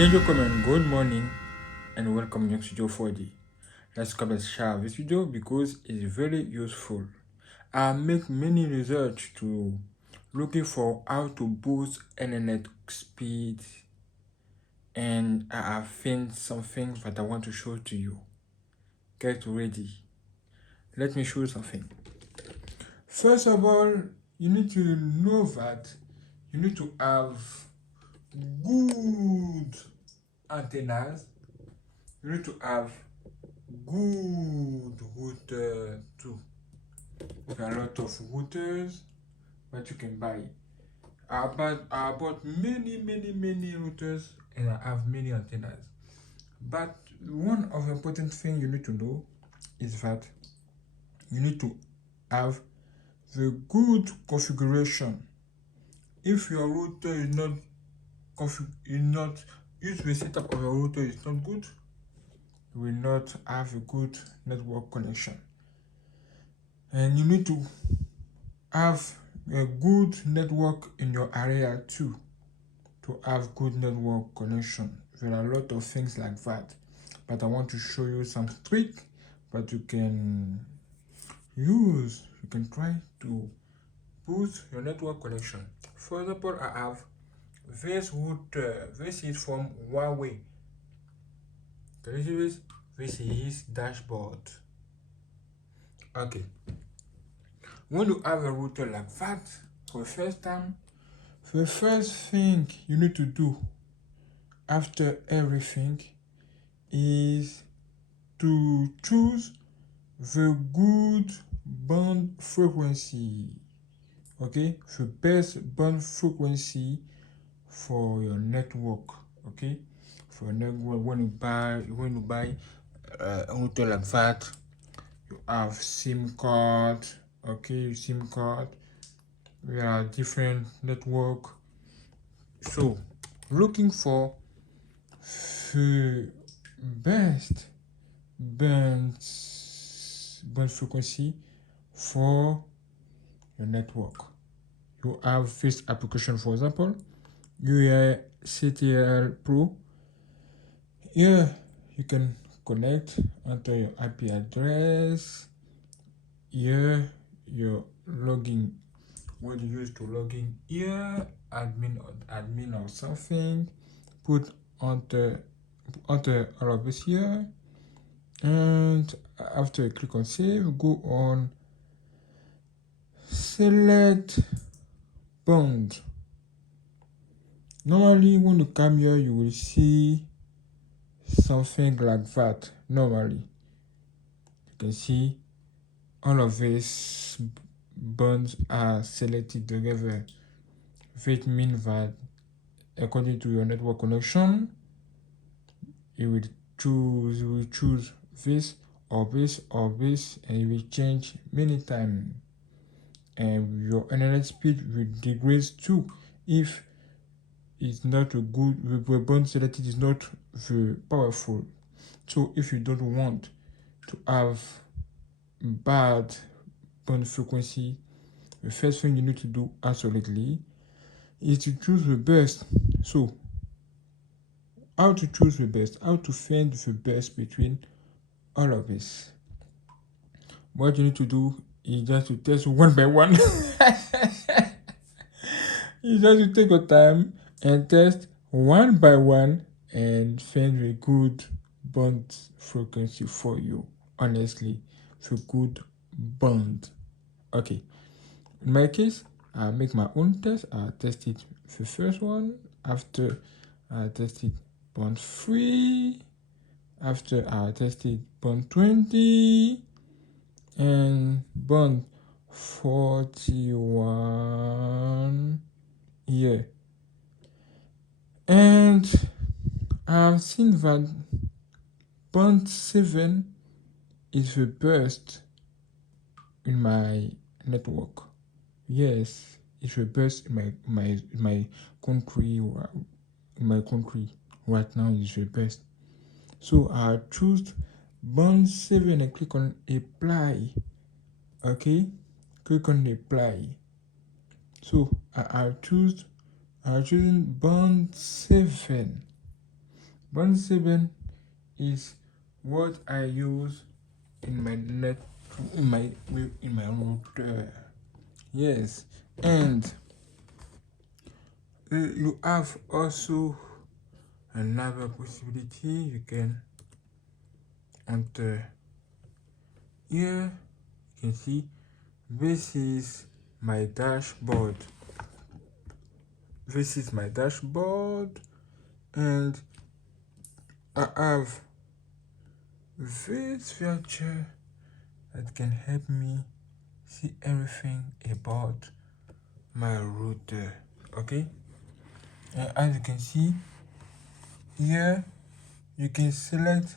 Ladies and gentlemen, good morning and welcome to Studio 4D. Let's come and share this video because it's very useful. I make many research to looking for how to boost internet speed, and I have found something that I want to show to you. Get ready. Let me show you something. First of all, you need to know that you need to have good antennas. You need to have good router too. There are a lot of routers that you can buy. I bought many routers and I have many antennas. But one of the important thing you need to know is that you need to have the good configuration. If your router is not if the setup of your router is not good, you will not have a good network connection. And you need to have a good network in your area too to have good network connection. There are a lot of things like that, but I want to show you some trick that you can use. You can try to boost your network connection. For example, I have this router. This is from Huawei. This is dashboard. Okay. When you have a router like that for the first time, the first thing you need to do after everything is to choose the good band frequency. Okay, the best band frequency for your network. Okay, for your network, when you buy a router like that, you have SIM card. Okay, SIM card. There are different network. So looking for the best band frequency for your network. You have this application, for example, CTL Pro. Here you can connect, enter your IP address. Here your login, what you use to log in here, admin or something, put enter all of this here, and after you click on save, go on select band. Normally when you come here you will see something like that. Normally you can see all of these bands are selected together. Which means that according to your network connection, you will choose this or this or this, and you will change many times, and your internet speed will decrease too if it's not a good, the band selected is not very powerful. So if you don't want to have bad band frequency, the first thing you need to do absolutely is to choose the best. So how to choose the best, how to find the best between all of this. What you need to do is just to test one by one. You just to take your time and test one by one and find a good band frequency for you. Honestly, the good band. Okay. In my case, I make my own test. I tested the first one. After I tested band 3. After I tested band 20 and band 41 here. And I've seen that band 7 is the best in my network. Yes, it's the best in my country. In my country right now is the best. So I choose band 7 and click on apply. Okay, click on apply. So I chosen band 7. Band 7 is what I use in my net in my router. Yes, and you have also another possibility. You can enter here. You can see this is my dashboard. This is my dashboard, and I have this feature that can help me see everything about my router. Okay, and as you can see here, you can select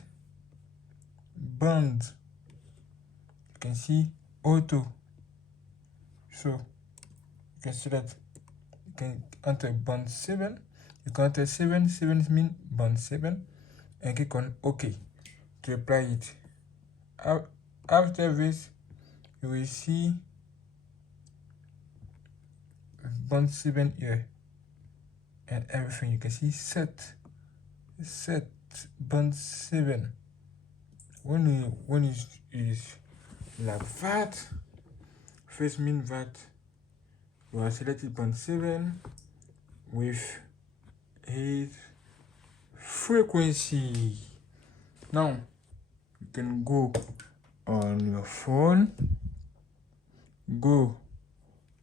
band. You can see auto, so you can select, you can enter band 7. You can enter 7 means band 7, and click on OK to apply it. After this, you will see band 7 here, and everything. You can see set band 7. When it is like that, first means that you are selected band 7 with a frequency. Now you can go on your phone, go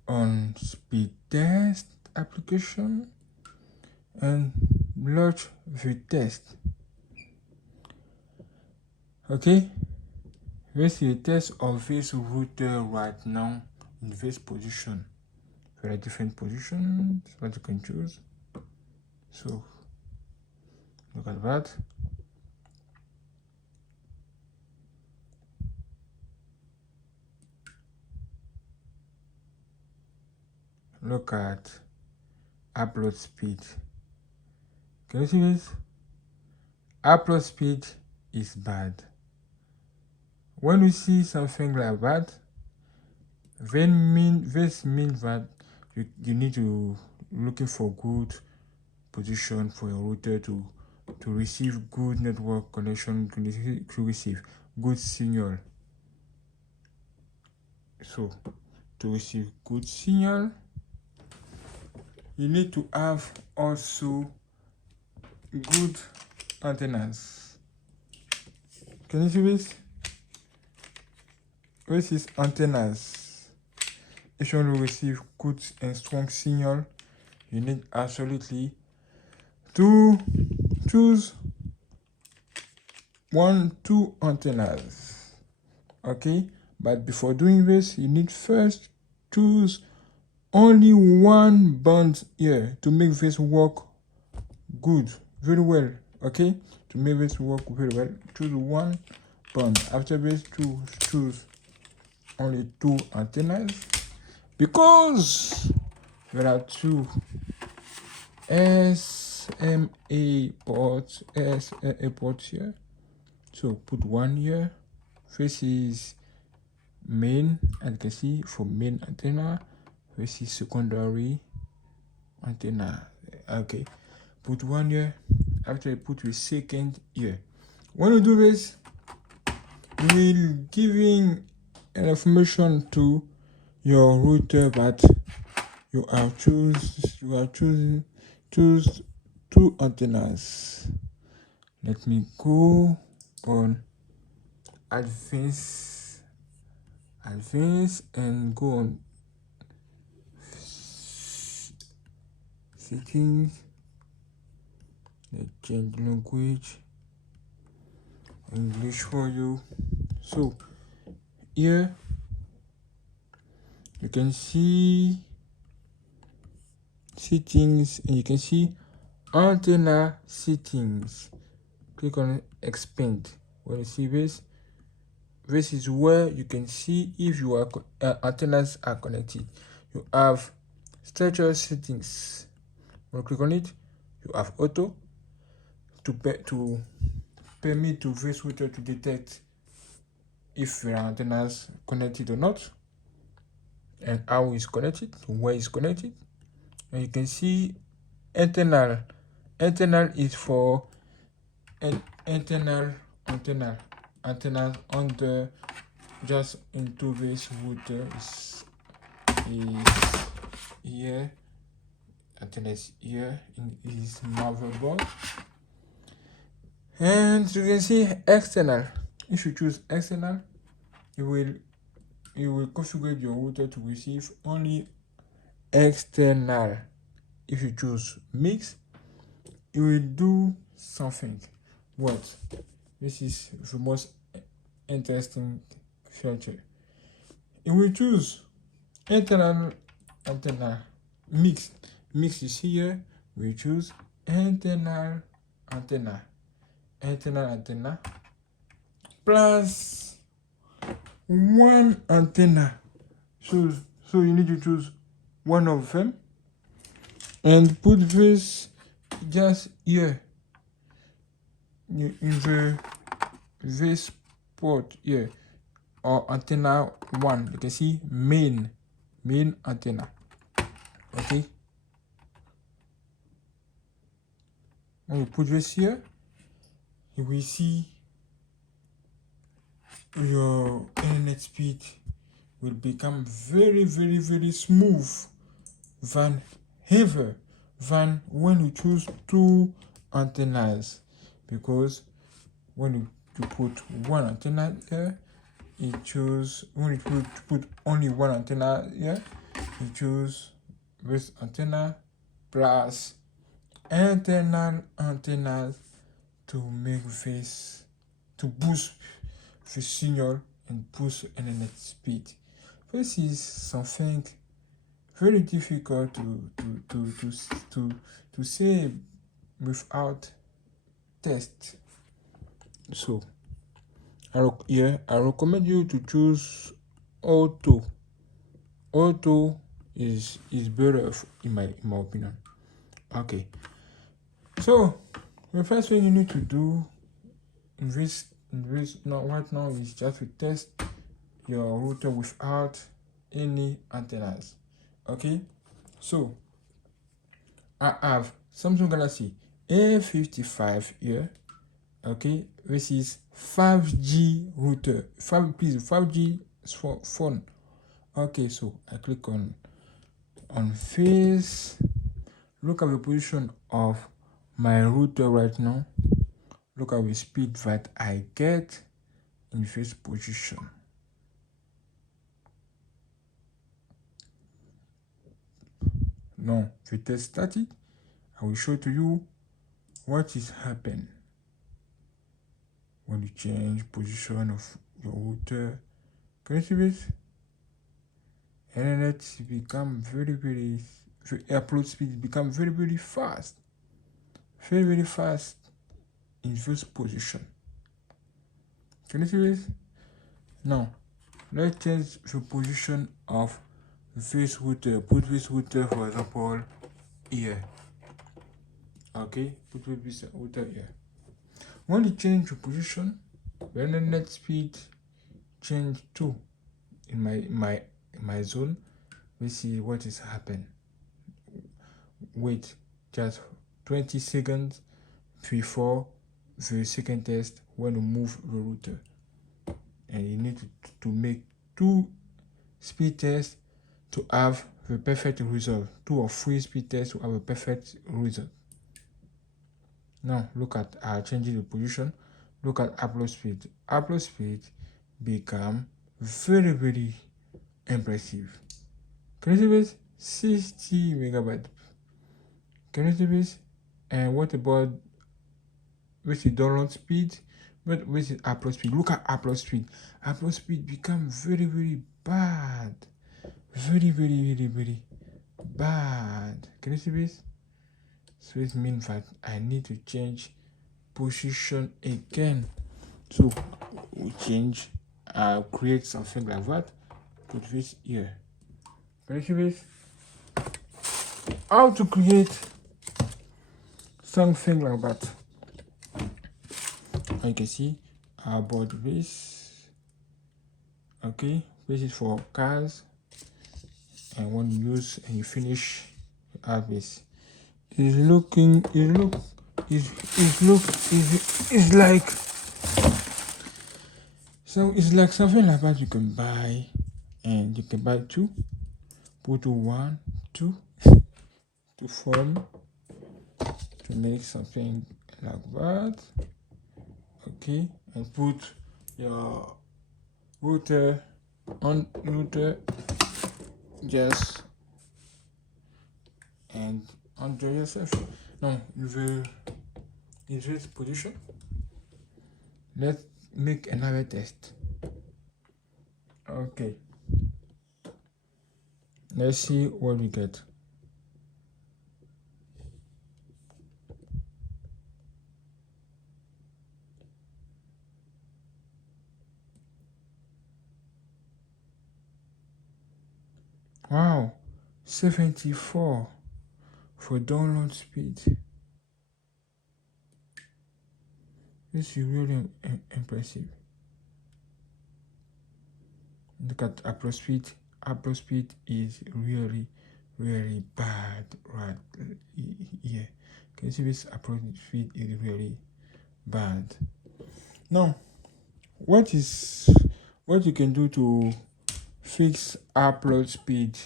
on speed test application, and launch the test. Okay, this is the test of this router right now in this position. There are different positions that you can choose. So look at that. Look at upload speed. Can you see this? Upload speed is bad. When you see something like that, this means that you need to looking for good position for your router to receive good network connection, to receive good signal. So to receive good signal, you need to have also good antennas. Can you see this? This is antennas. If you want to receive good and strong signal, you need absolutely to choose 2 antennas. Okay, but before doing this, you need first choose only 1 band here to make this work good, very well. Okay, to make this work very well, choose 1 band. After this, choose only 2 antennas, because there are 2 SMA ports here. So put 1 here. This is main, as you can see, for main antenna. This is secondary antenna. Okay, put 1 here. After you put your second here. When you do this, you will giving an information to your router that you are choosing 2 antennas. Let me go on advanced and go on settings. Let's change language, English for you. So here you can see settings, and you can see antenna settings. Click on expand. When you see this is where you can see if your antennas are connected. You have structure settings. When you click on it, you have auto to permit to this router to detect if your antennas connected or not, and how is connected, where is connected. And you can see internal is for internal antennas on the just into this router is here. Antennas here in this motherboard, and you can see external. If you choose external, you will configure your router to receive only external. If you choose mix, it will do something. What? This is the most interesting feature. It will choose internal antenna. Mix is here. We choose internal antenna plus one antenna. So you need to choose one of them and put this just here in this port here, or antenna 1. You can see main antenna. Okay, when you put this here, you will see your internet speed will become very smooth than when you choose two antennas, because when you put one antenna here, when you put only one antenna here, you choose this antenna plus internal antennas to make this, to boost the signal and boost internet speed. This is something very difficult to say without test. So I recommend you to choose auto. Auto is better in my opinion. Okay, so the first thing you need to do in this right now is just to test your router without any antennas. Okay, so I have Samsung Galaxy A55 here. Okay, this is 5G router, 5G phone. Okay, so I click on this. Look at the position of my router right now. Look at the speed that I get in this position. Now the test started. I will show to you what is happening when you change position of your router. Can you see this? Internet become the upload speed become very fast. Very fast in this position. Can you see this? Now let's change the position of this router. Put this router, for example, here. Okay, put this router here. When you change the position, the internet speed change too. In my zone, we see what is happening. Wait just 20 seconds before the second test when you move the router, and you need to make 2 speed tests to have the perfect result. 2 or 3 speed tests to have a perfect result. Now look at changing the position. Look at upload speed. Upload speed become very impressive. Can you see this? 60 megabytes. Can you see this? And what about with the download speed? But with the upload speed, look at upload speed. Upload speed become very bad. Very bad. Can you see this? So it means that I need to change position again. So we change, create something like that. Put this here. Can you see this? How to create something like that? You can see about this. Okay, this is for cars, and when you use and you finish, you have this. It It's like, so it's like something like that you can buy, and you can buy two, put one, two to form, to make something like that. Okay, and put your router on router, just, and enjoy yourself. Now you will in this position. Let's make another test. Okay, let's see what we get. Wow, 74 for download speed. This is really impressive. Look at upload speed. Upload speed is really bad right here. Can you see this upload speed is really bad? Now, what you can do to fix upload speed?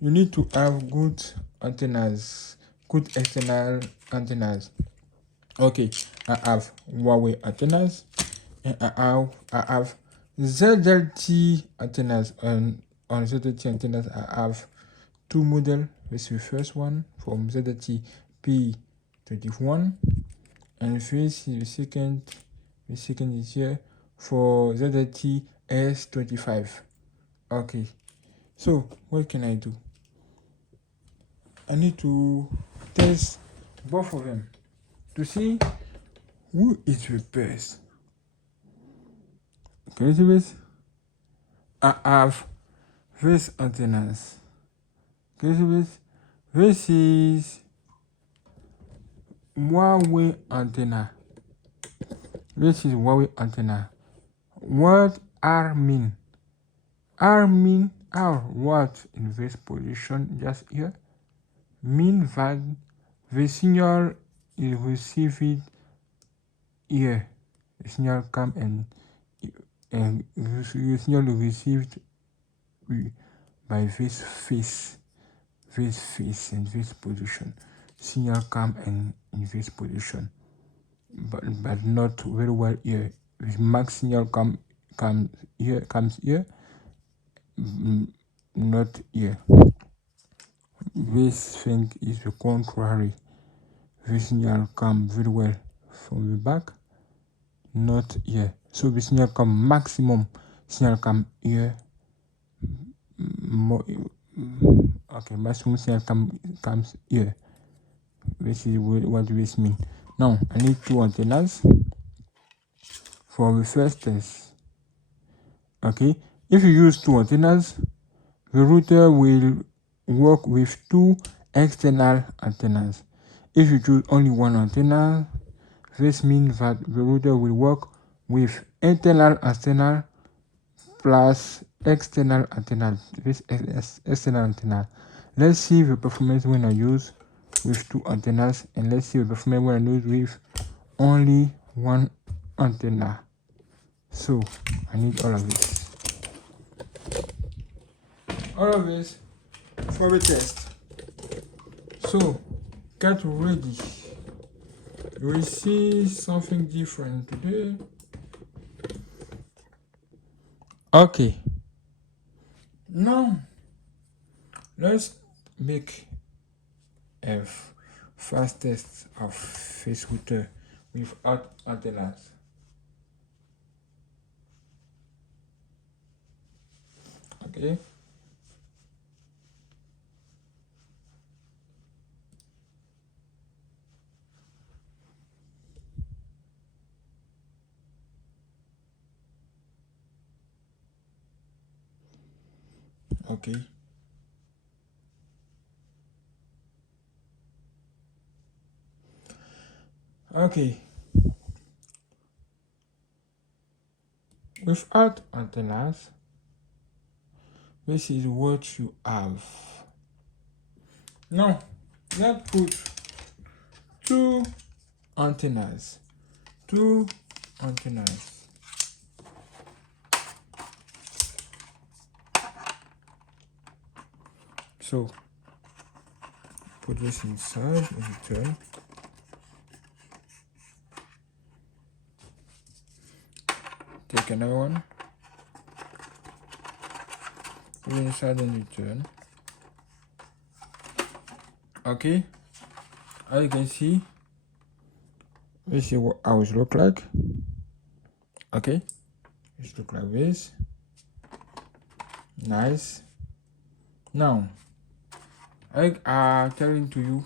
You need to have good antennas, good external antennas. Okay, I have Huawei antennas, and I have ZLT antennas. On ZLT antennas, I have two models. This is the first one from ZLT P21, and this is the second. The second is here for ZLT S25. Okay, so what can I do? I need to test both of them to see who is the best. Can you see this? I have these antennas. Can you see this? This is Huawei antenna. This is Huawei antenna. What R mean? R mean R what in this position just here mean that the signal is received here. The signal come and the signal is received by this face and this position. Signal come in this position, but not very well here. This max signal comes here, not here. This thing is the contrary. This signal come very well from the back, not here. So the signal come maximum signal come here. Okay, maximum signal comes here. This is what this means. Now I need two antennas for the first test. Okay, if you use two antennas, the router will work with two external antennas. If you choose only one antenna, this means that the router will work with internal antenna plus external antenna. This external antenna. Let's see the performance when I use with two antennas, and let's see the performance when I use with only one antenna. So I need all of this. All of this for the test. So get ready. You will see something different today. Okay. Now let's make a fast test of face router without antennas. Okay. Okay. Okay. Without antennas, this is what you have. Now, let's put two antennas. Two antennas. So put this inside and return. Take another one. Put it inside and return. Okay. As you can see, let's see what ours look like. Okay. It look like this. Nice. Now, I'm telling to you,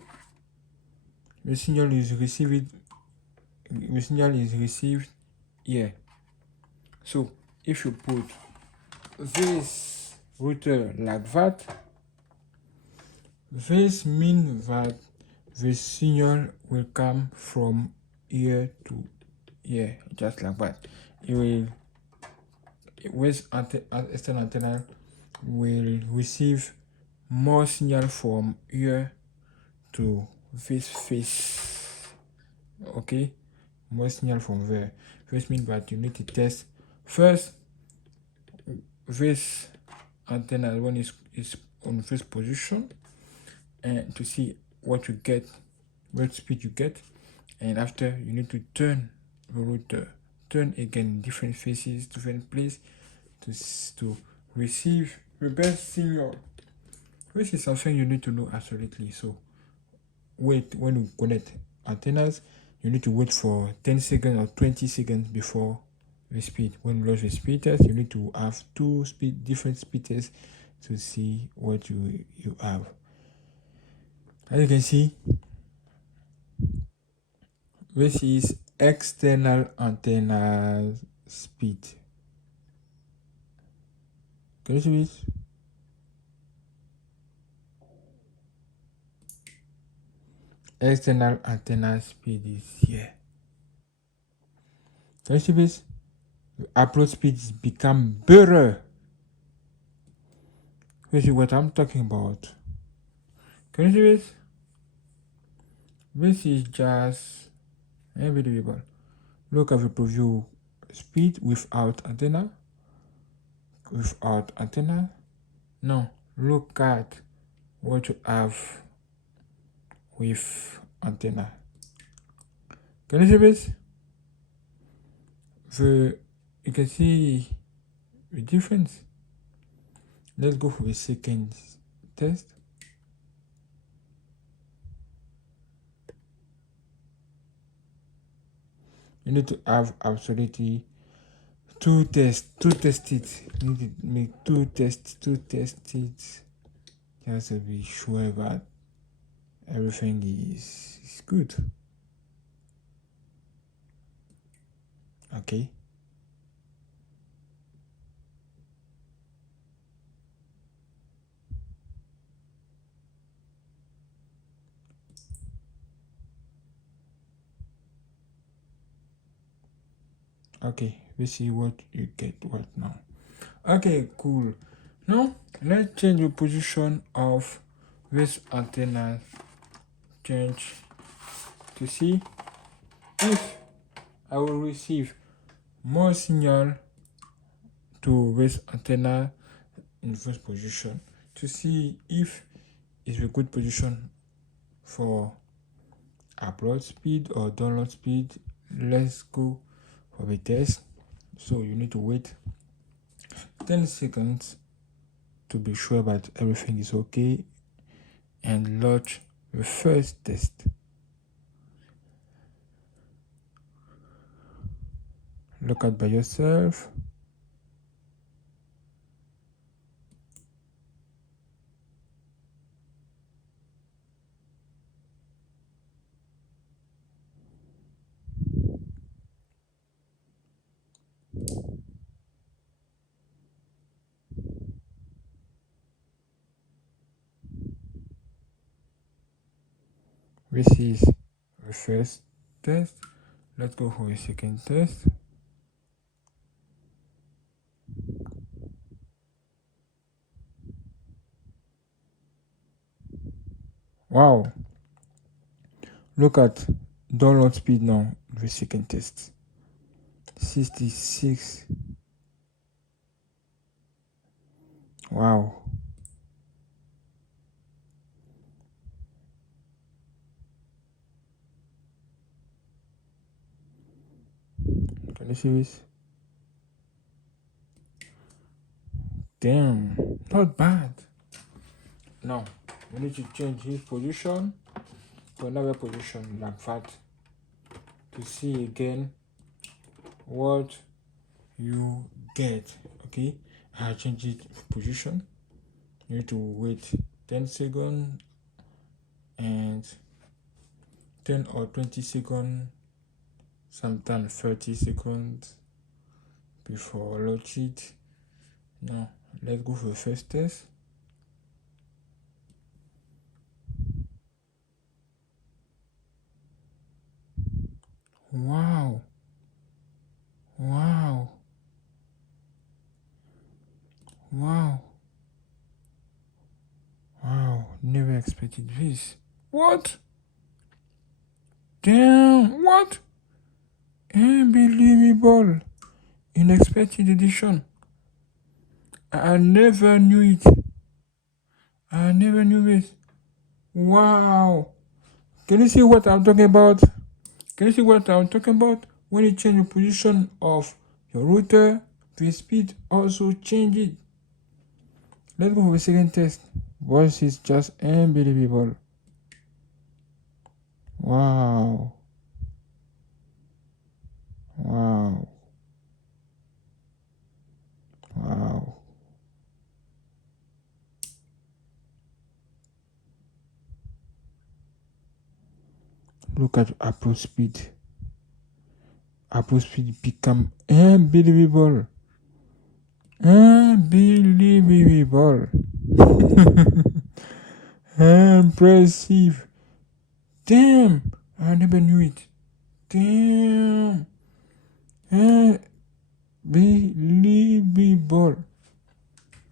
the signal is received. The signal is received here. So if you put this router like that, this means that the signal will come from here to here, just like that. It will, with external antenna, will receive more signal from here to this face. Okay, more signal from there. This means that you need to test first this antenna when is on this position, and to see what you get, what speed you get, and after you need to turn the router, turn again different faces, different place to receive the best signal. This is something you need to know absolutely. So wait, when you connect antennas, you need to wait for 10 seconds or 20 seconds before the speed. When you launch the speed test, you need to have different speed tests to see what you have. As you can see, this is external antenna speed. Can you see this? External antenna speed is here. Can you see this? The upload speed has become better. This is what I'm talking about. Can you see this? This is just unbelievable. Look at the preview speed without antenna. Without antenna. No, look at what you have with antenna. Can you see this? You can see the difference. Let's go for the second test. You need to have absolutely two test it. You need to make two test it, just to be sure that everything is good. Okay. Okay, we see what you get right now. Okay, cool. Now let's change the position of this antenna. Change to see if I will receive more signal to this antenna in this position, to see if it's a good position for upload speed or download speed. Let's go for the test. So you need to wait 10 seconds to be sure that everything is okay and launch the first test. Look at by yourself. This is the first test. Let's go for the second test. Wow, Look at download speed now. The second test. 66. Wow. Can you see this? Damn, not bad. Now, we need to change his position to another position like that to see again what you get. Okay, I change it position. You need to wait 10 seconds and 10 or 20 seconds, sometimes 30 seconds before launch it. Now, let's go for the first test. Wow. Wow. Wow. Wow. Never expected this. What? Damn. What? Unbelievable. Unexpected edition. I never knew it. I never knew this. Wow. Can you see what I'm talking about? Can you see what I'm talking about? When you change the position of your router, the speed also changes. Let's go for the second test. This is just unbelievable. Wow. Wow. Wow. Look at Apple speed. Apple speed become unbelievable. Unbelievable. Impressive. Damn. I never knew it. Damn. Unbelievable.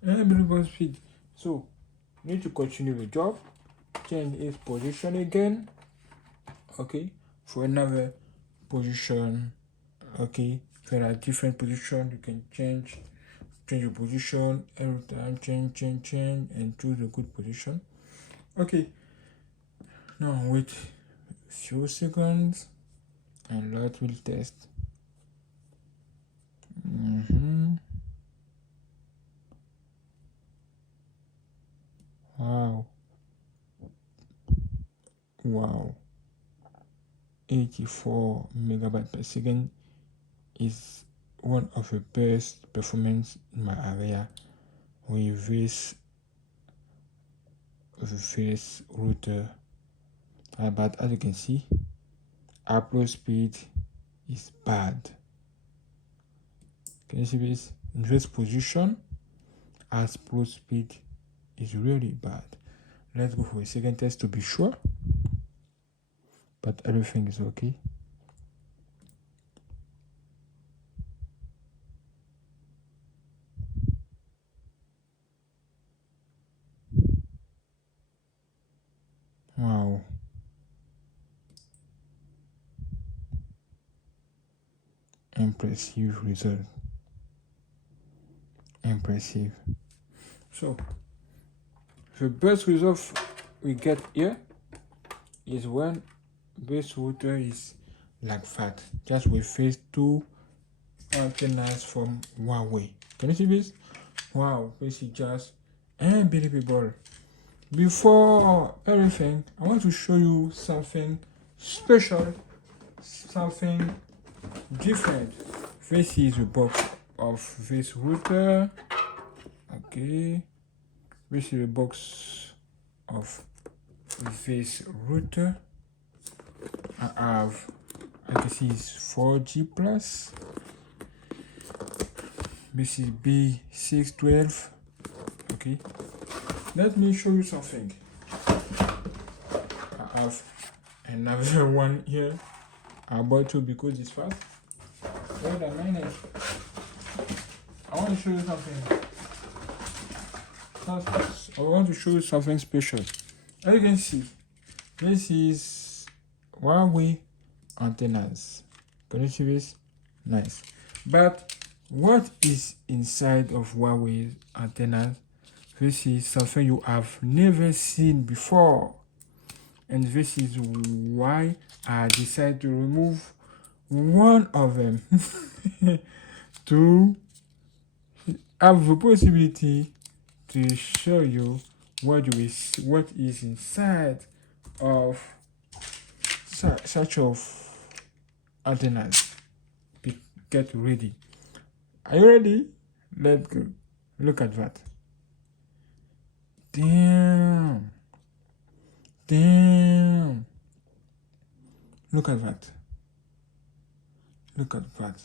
Unbelievable speed. So, need to continue the job. Change its position again. Okay. For another position. Okay. There are different positions. You can change your position every time. Change, and choose a good position. Okay. Now wait a few seconds and that will test. Wow. Wow. 84 megabytes per second is one of the best performance in my area with this router. But as you can see, upload speed is bad. Can you see this? In this position, upload speed is really bad. Let's go for a second test to be sure. But everything is okay. Wow. Impressive result. Impressive. So, the best result we get here is when this router is like that. Just we face two antennas from Huawei. Can you see this? Wow, this is just unbelievable. Before everything, I want to show you something special, something different. This is the box of this router. Okay, this is the box of this router. I have, I can see it's 4G plus. This is B612. Okay, let me show you something. I have another one here. I bought two because it's fast. Wait a minute. I want to show you something. I want to show you something special. As you can see, this is Huawei antennas. Can you see this? Nice. But what is inside of Huawei antennas? This is something you have never seen before. And this is why I decided to remove one of them to have the possibility to show you what is inside of such of antennas. Get ready. Are you ready? Let's go. Look at that. Damn. Look at that. Look at that.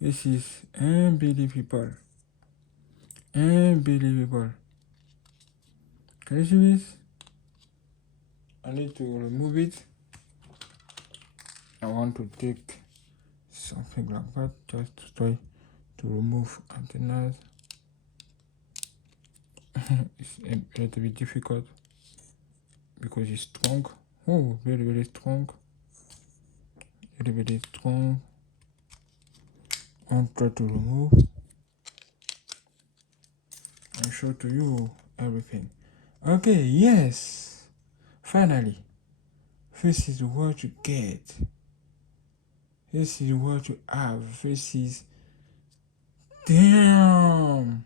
This is unbelievable. Unbelievable. Can you see this? I need to remove it. I want to take something like that just to try to remove antennas. It's a little bit difficult because it's strong. Oh, very, very strong. Very strong. I'll try to remove and show to you everything. Okay, yes. Finally, this is what you get. This is what you have. This is damn.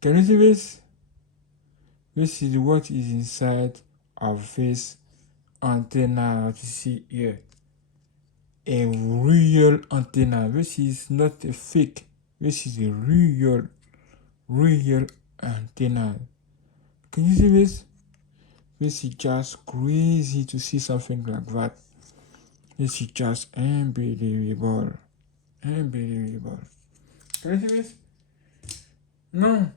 Can you see this? This is what is inside of this antenna that you see here. A real antenna. This is not a fake. This is a real antenna. Can you see this? This is just crazy to see something like that. This is just unbelievable. Unbelievable. Can you see this? No.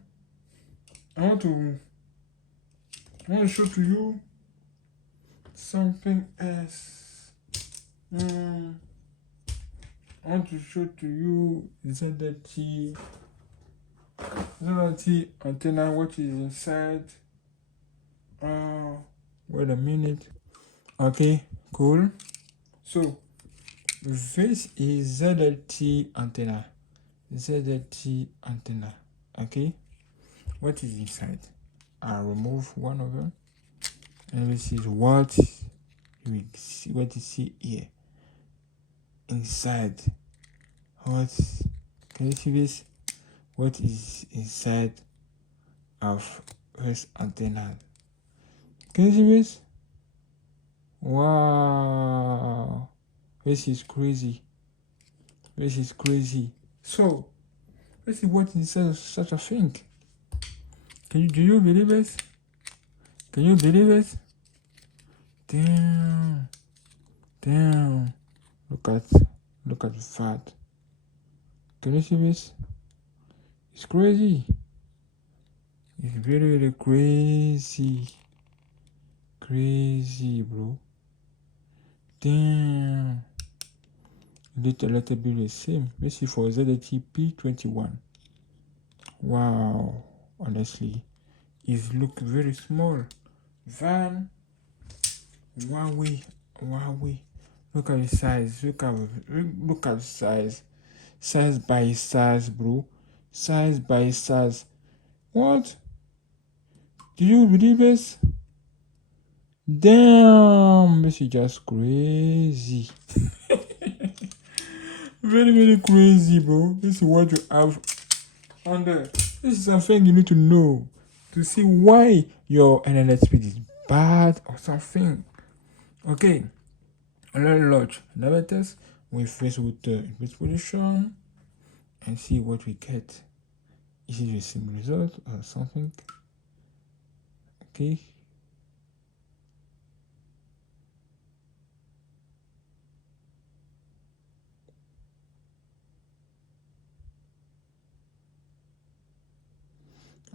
I want to show to you something else. I want to show to you ZLT antenna, what is inside. Wait a minute. Okay, cool. So this is ZLT antenna. ZLT antenna. Okay, what is inside? I'll remove one of them, and this is what you see here inside. Can you see this? What is inside of this antenna? Can you see this? Wow, this is crazy. This is crazy. So this is what inside of such a thing. Do you believe it? Can you believe it? Damn. Look at that. Can you see this? It's crazy. It's very, very crazy. Crazy, bro. Damn. Little bit the same. This is for ZTP21. Wow. Honestly, it looks very small. Van Huawei. Look at the size. Look at the size. Size by size, bro. Size by size. What? Do you believe this? Damn, this is just crazy. Very, very crazy, bro. This is what you have under. This is something you need to know to see why your internet speed is bad or something. Okay, let's launch another test. We face with the input position and see what we get. Is it the same result or something? Okay.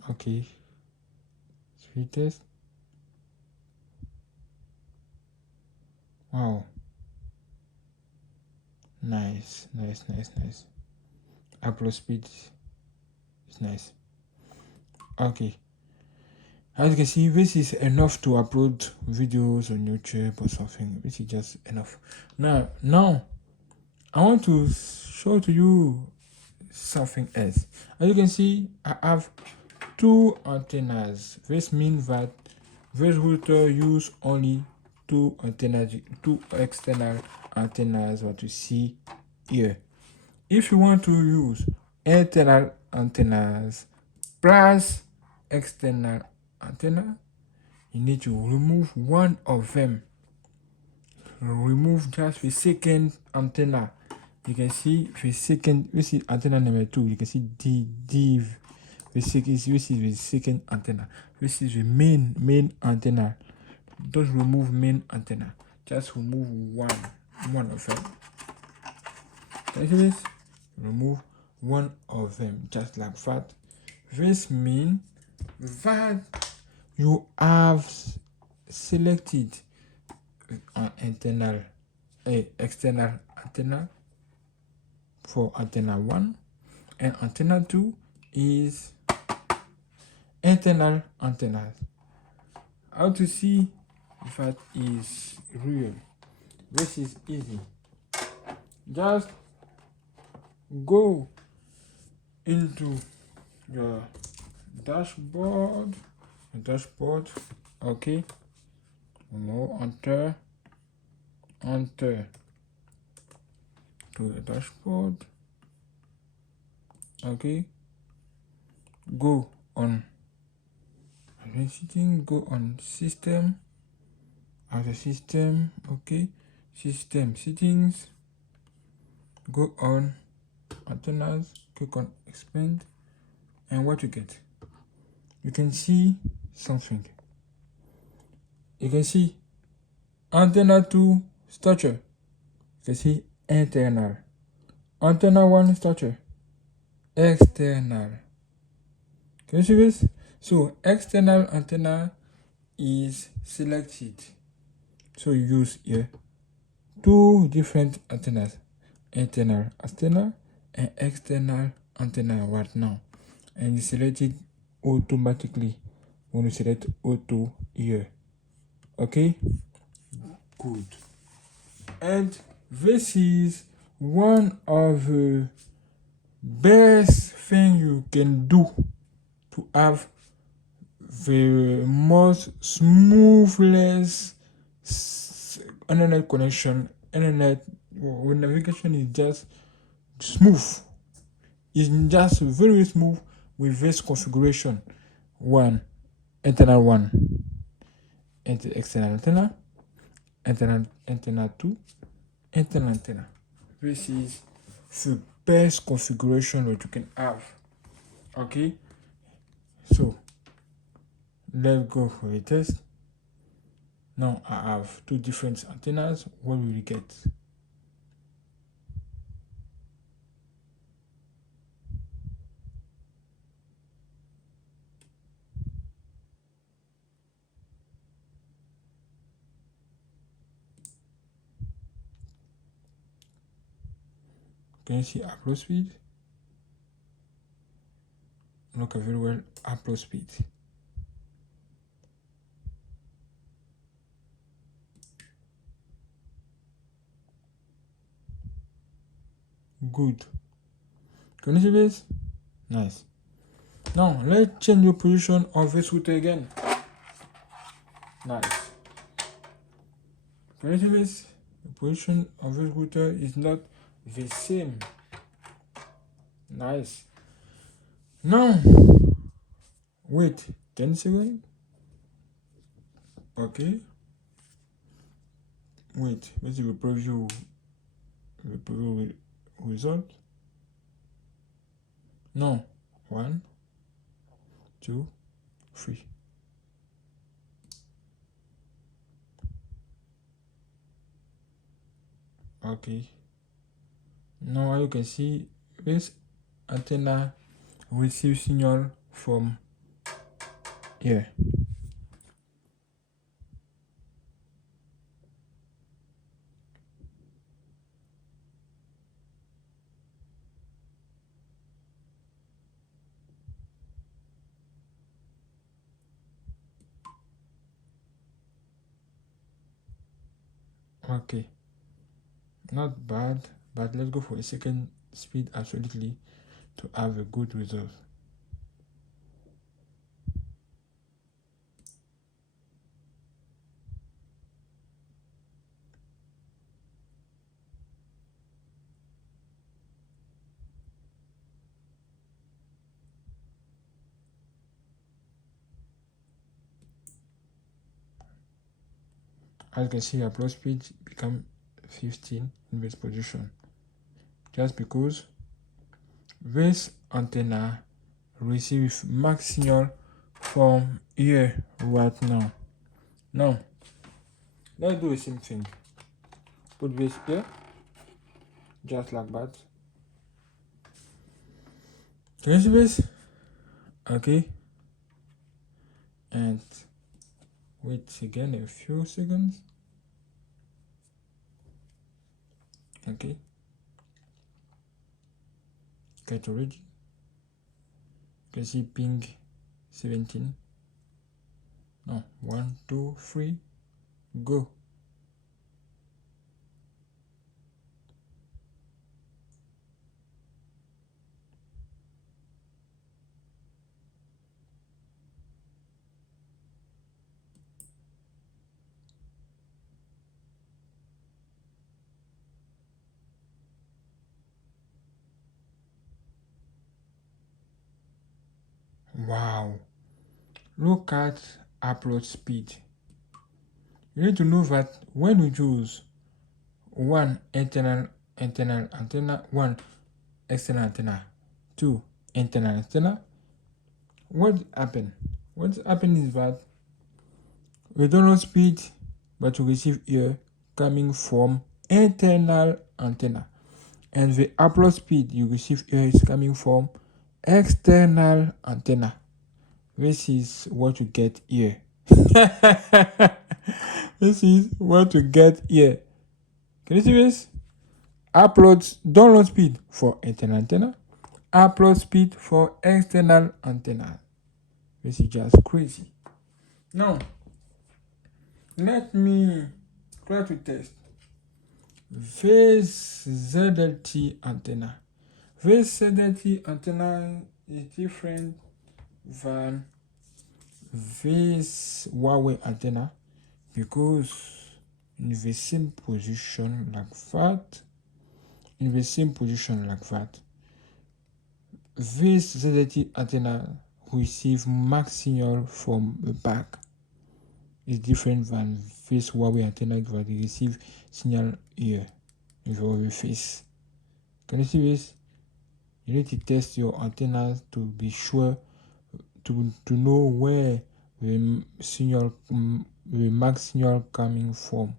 Okay. Speed test. Wow. Nice. Upload speed is nice. Okay. As you can see, this is enough to upload videos on YouTube or something. This is just enough. Now I want to show to you something else. As you can see, I have two antennas. This means that this router use only two antennas, two external antennas, what you see here. If you want to use internal antennas plus external antenna, you need to remove one of them. Remove just the second antenna. You can see the second, this is antenna number 2. You can see this is the second antenna. This is the main antenna. Don't remove main antenna. Just remove one of them. Can you see this? Remove one of them, just like that. This means that you have selected an external antenna for antenna 1, and antenna 2 is internal antennas. How to see that is real? This is easy. Just go into your dashboard, okay, no, enter to the dashboard, okay, go on setting, go on system, as a system, okay, system settings, go on antennas, click on expand, and what you get, you can see something. You can see antenna 2 structure. You can see internal. Antenna 1 structure, external. Can you see this? So external antenna is selected. So you use here two different antennas, internal antenna and external antenna right now, and you select it automatically when you select auto here. Okay, good. And this is one of the best thing you can do to have the most smoothest internet connection. Internet when navigation is just smooth. It's just very smooth with this configuration. One, internal 1, external antenna, antenna 2, internal antenna. This is the best configuration that you can have. Okay, so let's go for a test. Now I have two different antennas. What will you get? Can you see upload speed? Look very well, upload speed. Good. Can you see this? Nice. Now let's change the position of this router again. Nice. Can you see this? The position of this router is not the same. Nice. Now wait 10 seconds. Okay. Wait, let's do a preview result. No. 1, 2, 3. Okay. Now you can see this antenna receive signal from here. Okay, not bad, but let's go for a second speed absolutely to have a good result. As you can see, upload speed become 15 in this position, just because this antenna receives max signal from here right now. Now, let's do the same thing. Put this here, just like that. Can you see this? Okay. And wait again a few seconds. Okay. Get ready. You can see ping 17. No, 1, 2, 3, go. Wow. Look at upload speed. You need to know that when we use one internal antenna, one external antenna, two internal antenna, what happened? What happened is that we download speed, but we receive here coming from internal antenna, and the upload speed you receive here is coming from external antenna. This is what you get here. This is what you get here. Can you see this? Download speed for internal antenna, upload speed for external antenna. This is just crazy. Now, let me try to test this ZLT antenna. This ZLT antenna is different than this Huawei antenna because in the same position like that, this ZLT antenna receive max signal from the back. Is different than this Huawei antenna that receive signal here in the face. Can you see this? You need to test your antennas to be sure to know where the signal, the max signal coming from,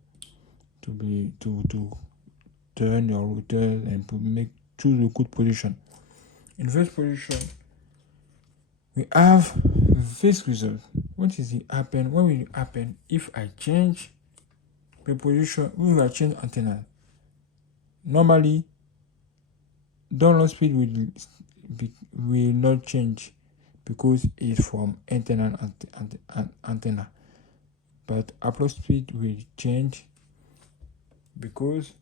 to turn your router and to choose a good position. In this position, we have this result. What is it happen? What will happen if I change the position? We will change antenna. Normally, download speed will not change because it's from internal antenna, but upload speed will change because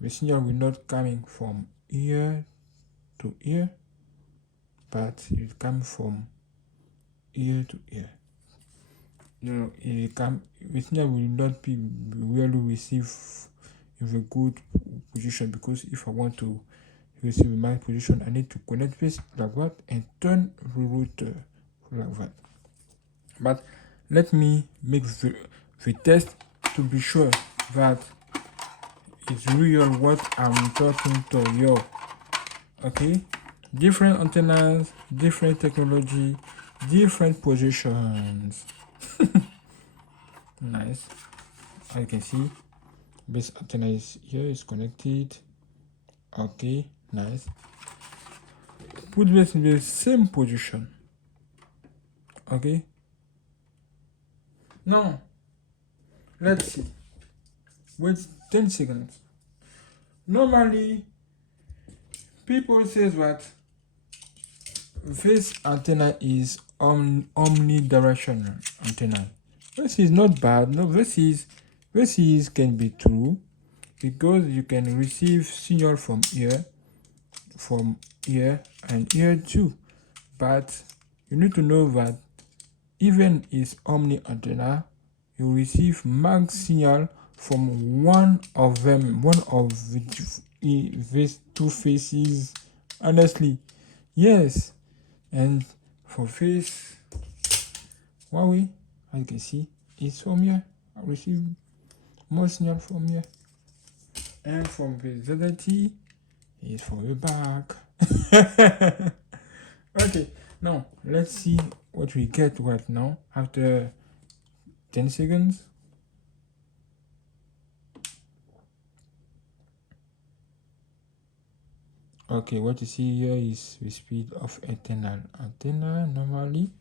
the signal will not coming from here to here, but it comes from here to here. No, the signal will not be really received in a good position, because if I want to receive in my position, I need to connect this like that and turn the router like that. But let me make the test to be sure that it's real what I'm talking to you. Okay, different antennas, different technology, different positions. Nice. As you can see, this antenna is here, is connected. Okay, nice. Put this in the same position. Okay, now let's see. Wait 10 seconds. Normally people say that this antenna is omnidirectional antenna. This is not bad. No, this This is can be true because you can receive signal from here, and here too. But you need to know that even is omni antenna, you receive max signal from one of them, one of these two faces. Honestly, yes. And for face Huawei, as you can see, it's from here. I receive more signal from here. And from the ZTE, it's from the back. Okay, now let's see what we get right now after 10 seconds. Okay, what you see here is the speed of antenna normally.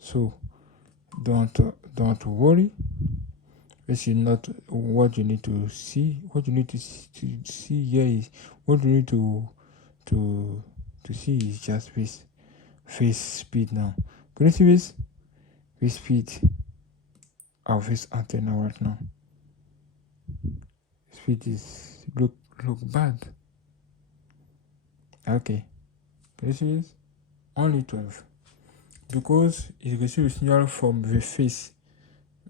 So don't worry. This is not what you need to see. What you need to see here is what you need to see is just this face speed now. Can you see this? This speed of this antenna right now. Speed is look bad. Okay. Can you see this? Only 12. Because it receives signal from the face.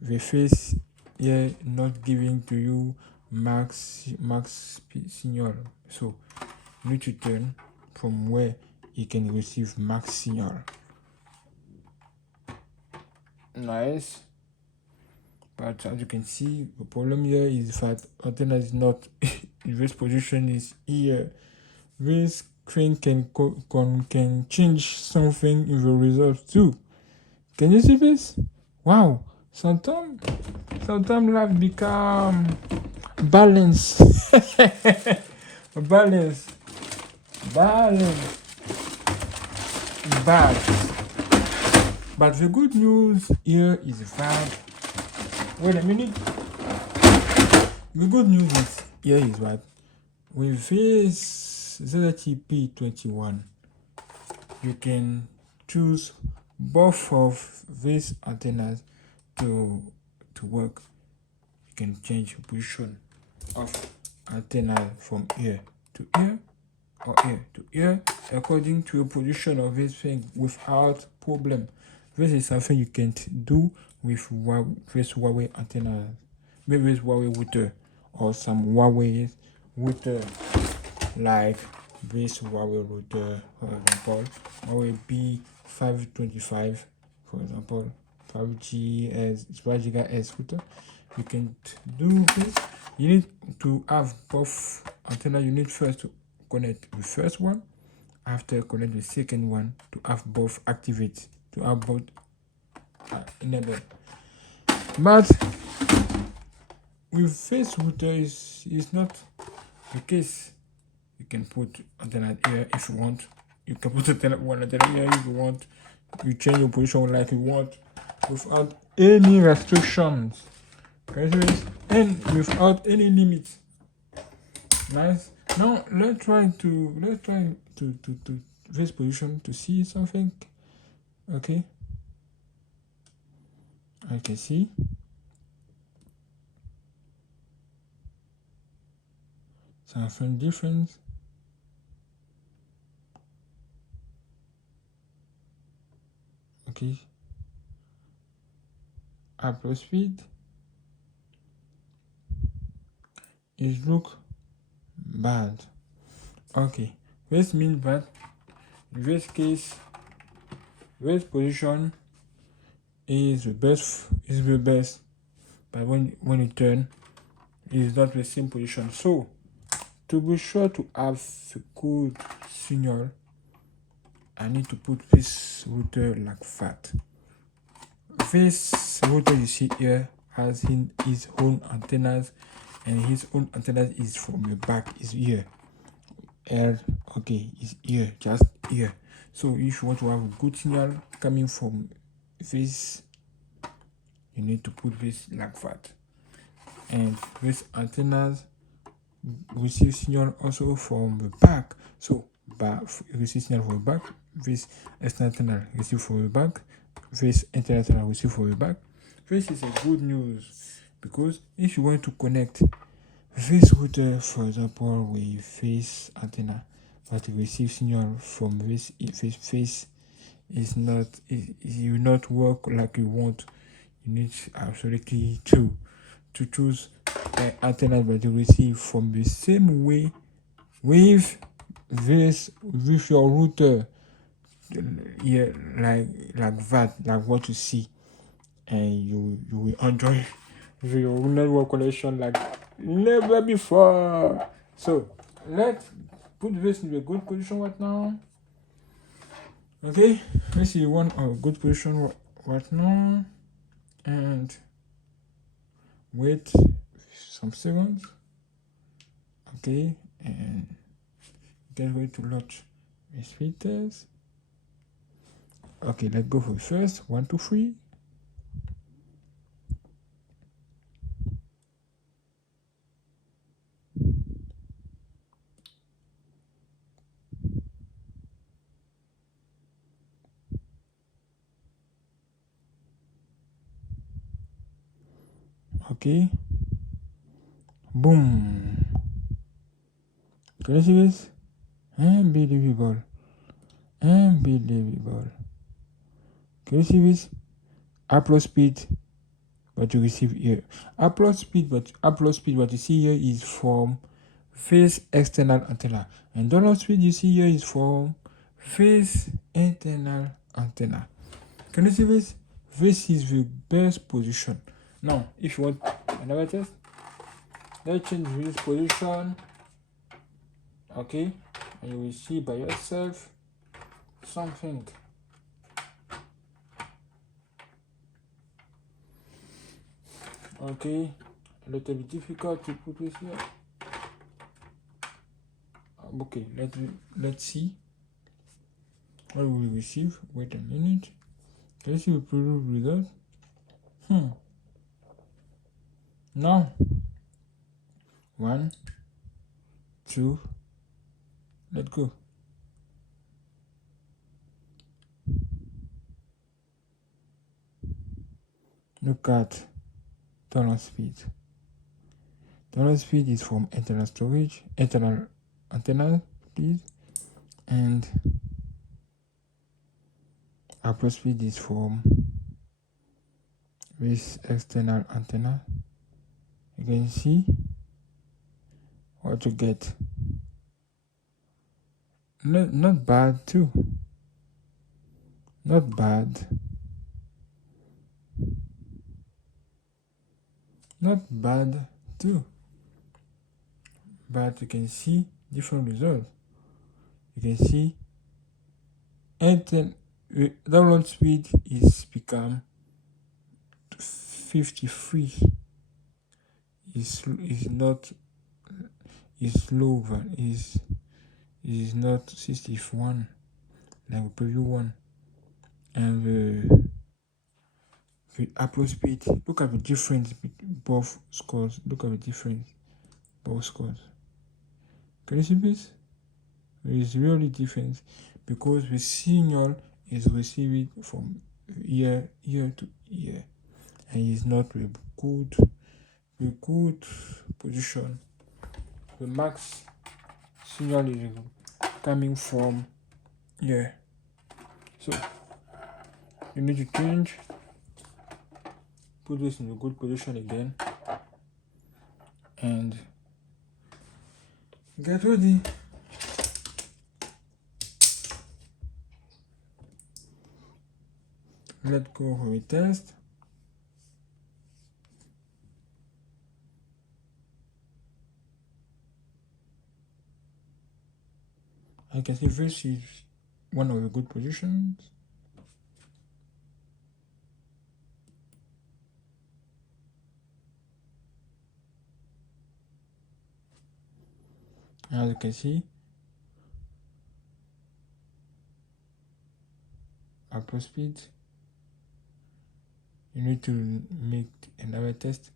The face here not giving to you max signal. So you need to turn from where you can receive max signal. Nice. But as you can see, the problem here is that antenna is not in this position, is here. This screen can change something in the result too. Can you see this? Wow. Sometimes life become balance. balance. But the good news here is that, wait a minute. The good news is here is that with this ZTP21, you can choose both of these antennas to work. You can change the position of antenna from here to here or here to here according to the position of this thing without problem. This is something you can't do with this Huawei antenna, maybe with Huawei router or some Huawei router, like this Huawei router, for example, Huawei P525, for example, 5G 5 GHz router. You can do this. You need to have both antenna. You need first to connect the first one, after connect the second one to have both activate, to have both enabled. But with this router is not the case. You can put antenna here if you want. You can put one antenna here if you want. You change your position like you want without any restrictions. And without any limits. Nice. Now let's try to this position to see something. Okay. I can see. Something different. Okay. Upload speed. It look bad. Okay. This means that in this case, this position is the best. But when you turn, it is not the same position. So to be sure to have a good signal, I need to put this router like that. This router you see here has his own antennas, and his own antennas is from the back, is here. Okay, is here, just here. So if you want to have a good signal coming from this, you need to put this like that. And these antennas receive signal also from the back. So receive signal from the back. This external antenna receive from the back. This internal antenna receive from the back. this is a good news, because if you want to connect this router, for example, with this antenna, but receive signal from this face is not, it will not work like you want. You need absolutely to choose antenna that you receive from the same way with your router, yeah, like that, like what you see, and you will enjoy your network connection like never before. So let's put this in a good position right now. Okay, let's see one good position right now, and wait some seconds. Okay, and get ready to launch these filters. Okay, let's go for first 1 2 3. Okay, boom. Can you see this? Unbelievable. Unbelievable. Can you see this? Upload speed, what you receive here. Upload speed, what you see here is from face external antenna, and download speed you see here is from face internal antenna. Can you see this? This is the best position. Now, if you want another test, let's change this position. Okay, and you will see by yourself something. Okay, a little bit difficult to put this here. Okay, let's see what we will receive. Wait a minute. Let's see the product result. Now 1 2, let's go. Look at download speed. Download speed is from internal storage, internal antenna, please, and upload speed is from this external antenna. You can see what you get. Not bad too. Not bad. Not bad too. But you can see different results. You can see download speed is become 53. Is not is low, is not 61 like the previous one. And the upload speed, look at the difference between both scores. Look at the difference both scores. Can you see this? There is really difference, because the signal is received from ear to ear, and is not a good position. The max signal is coming from here. So you need to change, put this in a good position again, and get ready. Let's go for a test. I can see this is one of the good positions. As you can see, upload speed. You need to make another test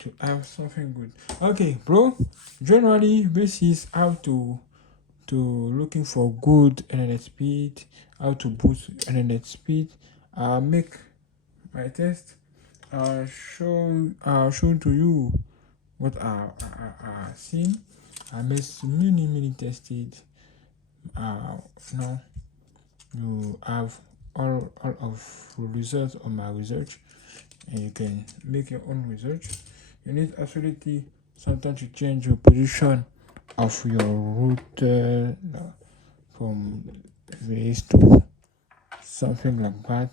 to have something good. Okay, bro. Generally, this is how to looking for good internet speed, how to boost internet speed. I'll make my test I'll show to you what I seen. I made many tested. Now you have all of results on my research, and you can make your own research. You need absolutely sometimes to change your position of your router from this to something like that.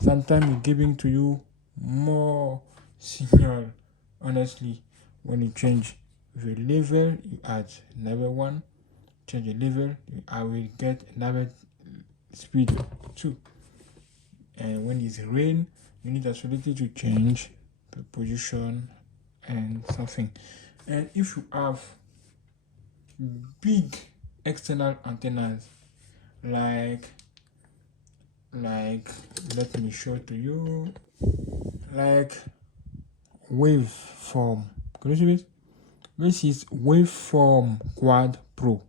Sometimes it's giving to you more signal. Honestly, when you change the level, you add another one. Change the level, I will get another speed too. And when it's rain, you need absolutely to change the position and something. And if you have big external antennas, like let me show to you, like waveform. Can you see this? This is waveform quad pro.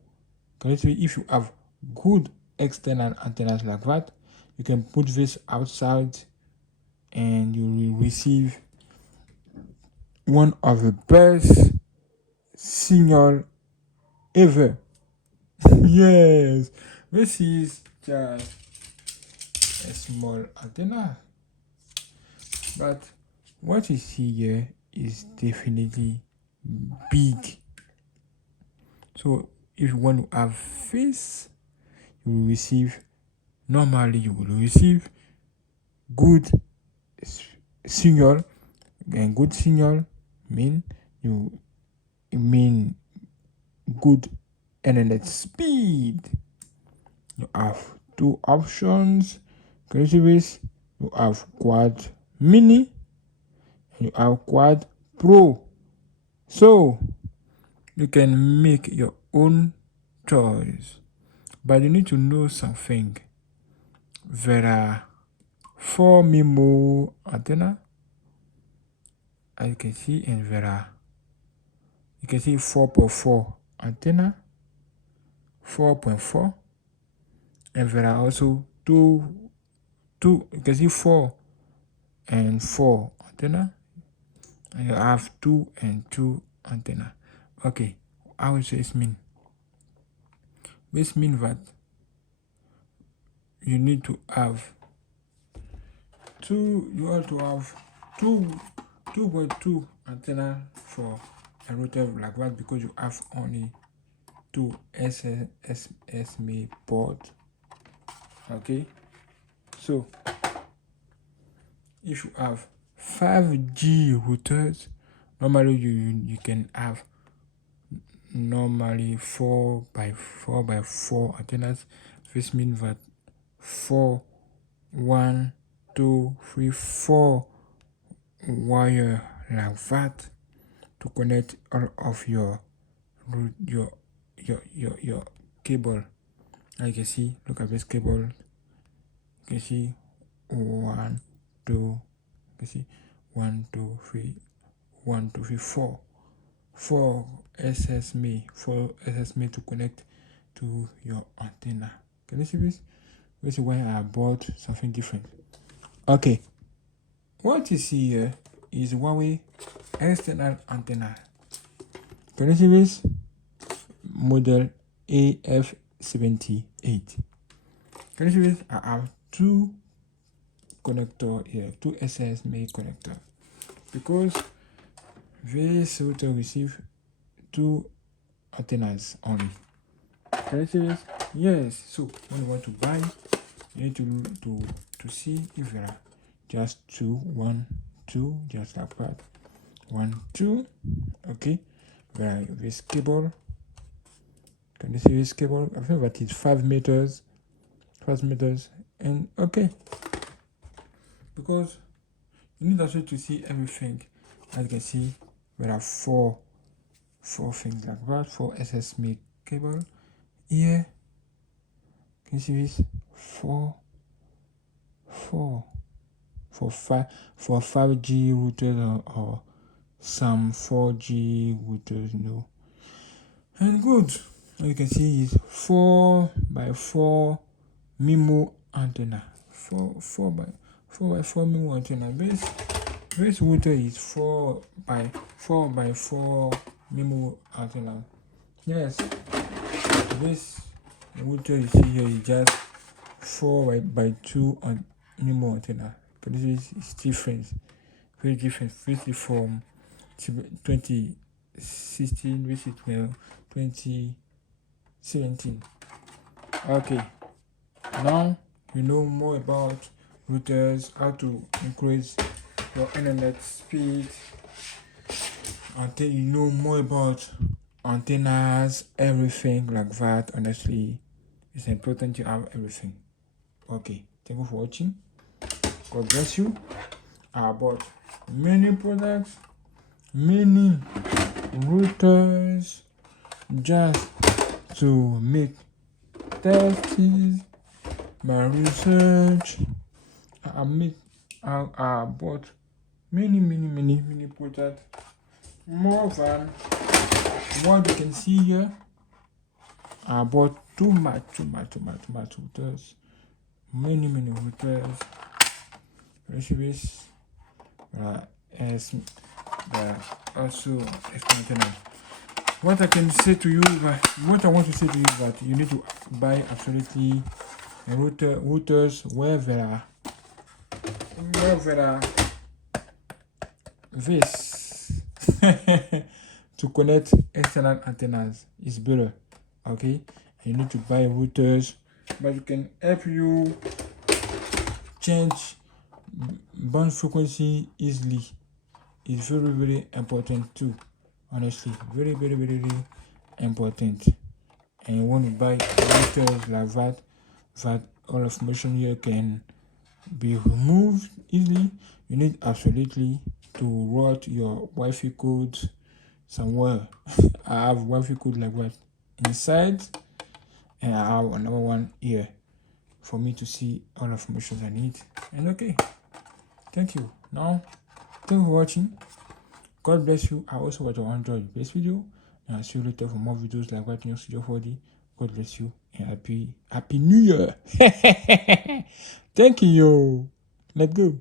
Can you see if you have good external antennas like that, you can put this outside and you will receive one of the best signal ever. Yes, this is just a small antenna, but what you see here is definitely big. So if you want to have this, you will receive, normally you will receive good signal, and good signal mean good internet speed. You have two options. Can you see this? You have quad mini and you have quad pro. So you can make your own choice, but you need to know something. There are 4 MIMO antenna, as you can see, and you can see 4.4 antenna, 4.4, and there are also two, you can see 4 and 4 antenna, and you have 2 and 2 antenna. Okay, how does this mean? This means that you need to have you have to have 2.2 antenna for a router like that, because you have only 2 SMA port. Okay, so if you have 5G routers, normally you can have normally 4x4 antennas. This means that 4, 1, 2, 3, 4 wire like that to connect all of your cable. As you can see, look at this cable. You can see 1, 2, you can see 1, 2, 3, 1, 2, 3, 4. 4 SSMA to connect to your antenna. Can you see this? This is why I bought something different. Okay, what you see here is Huawei external antenna. Can you see this? Model AF78. Can you see this? I have 2 connector here, 2 SMA connector, because this router receive 2 antennas only. Can you see this? Yes. So when you want to buy, you need to see if there are just 2, 1, 2, just like that. 1, 2. Okay. There is this cable. Can you see this cable? I think that is 5 meters. 5 meters. And okay. Because you need also to see everything. As you can see, there are 4 things like that. 4 SSMA cable. Here, can you see this? 4 for 5G routers or some 4G routers, And good. You can see is 4x4 MIMO antenna. 4x4 MIMO antenna. This This router is 4 by 4 by 4 MIMO antenna. Yes, this router you see here is just 4 by 2 on MIMO antenna. But this is different, very different. This is from 2016, this is 2017. Okay, now you know more about routers, how to increase your internet speed, and then you know more about antennas, everything like that. Honestly, it's important to have everything. Okay, thank you for watching. God bless you. I bought many products, many routers just to make tests, my research. I bought many products, more than what you can see here. I bought too much routers, many routers, recipes, as also external. What I can say to you, what I want to say to you is that you need to buy absolutely routers where there are this to connect external antennas is better. Okay, you need to buy routers, but you can help you change band frequency easily. It's very important too. Honestly, very important. And you want to buy routers like that all information here can be removed easily. You need absolutely to write your Wi-Fi code somewhere. I have Wi-Fi code like that inside, and I have another one here for me to see all the information I need. And okay, thank you. Now, thank you for watching. God bless you. I also want to enjoy this video, and I'll see you later for more videos like that in Studio 4D. God bless you, and happy New Year. Thank you. Let's go.